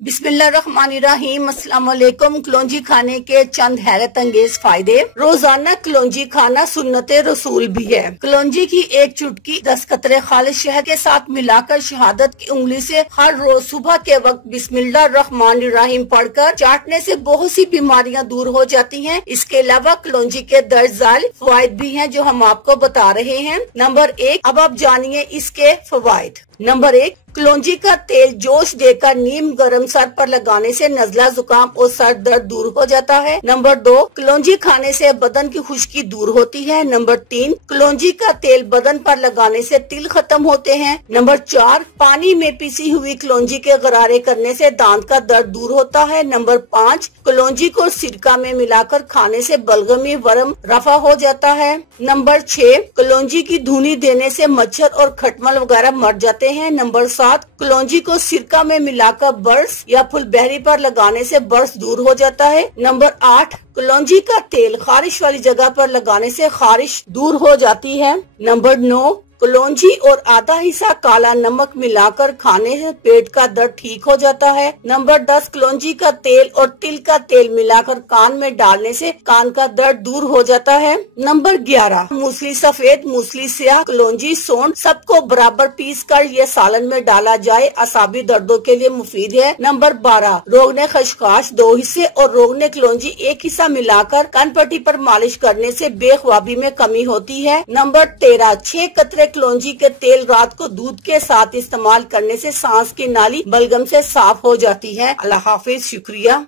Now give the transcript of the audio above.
बिस्मिल्लाहिर्रहमानिर्रहीम। अस्सलाम वालेकुम। कलौंजी खाने के चंद हैरत अंगेज फायदे। रोजाना कलौंजी खाना सुन्नत-ए-रसूल भी है। कलौंजी की एक चुटकी 10 कतरे खालिस शहद के साथ मिलाकर शहादत की उंगली से हर रोज सुबह के वक्त बिस्मिल्लाहिर्रहमानिर्रहीम पढ़कर चाटने से बहुत सी बीमारियां दूर हो जाती हैं। इसके अलावा कलौंजी के दर्ज फवायद भी हैं जो हम आपको बता रहे हैं। नंबर 1, अब आप जानिए इसके फवायद। नंबर 1, कलौंजी का तेल जोश देकर नीम गर्म सर पर लगाने से नजला जुकाम और सर दर्द दूर हो जाता है। नंबर 2, कलौंजी खाने से बदन की खुश्की दूर होती है। नंबर 3, कलौंजी का तेल बदन पर लगाने से तिल खत्म होते हैं। नंबर 4, पानी में पिसी हुई कलौंजी के गरारे करने से दांत का दर्द दूर होता है। नंबर 5, कलौंजी को सिरका में मिलाकर खाने से बलगमी वर्म रफा हो जाता है। नंबर 6, कलौंजी की धुनी देने से मच्छर और खटमल वगैरह मर जाते हैं। नंबर 7, कलौंजी को सिरका में मिलाकर बर्स या फुलबहरी पर लगाने से बर्स दूर हो जाता है। नंबर 8, कलौंजी का तेल खारिश वाली जगह पर लगाने से खारिश दूर हो जाती है। नंबर 9, कलौंजी और आधा हिस्सा काला नमक मिलाकर खाने से पेट का दर्द ठीक हो जाता है। नंबर 10, कलौंजी का तेल और तिल का तेल मिलाकर कान में डालने से कान का दर्द दूर हो जाता है। नंबर 11, मूसली सफेद, मूसली स्याह, कलौंजी, सोंठ सबको बराबर पीस कर ये सालन में डाला जाए। असाबी दर्दों के लिए मुफीद है। नंबर 12, रोगने खशखाश 2 हिस्से और रोगने कलौंजी 1 हिस्सा मिलाकर कानपट्टी पर मालिश करने से बेख्वाबी में कमी होती है। नंबर 13, 6 कतरे कलौंजी के तेल रात को दूध के साथ इस्तेमाल करने से सांस की नाली बलगम से साफ हो जाती है। अल्लाह हाफिज, शुक्रिया।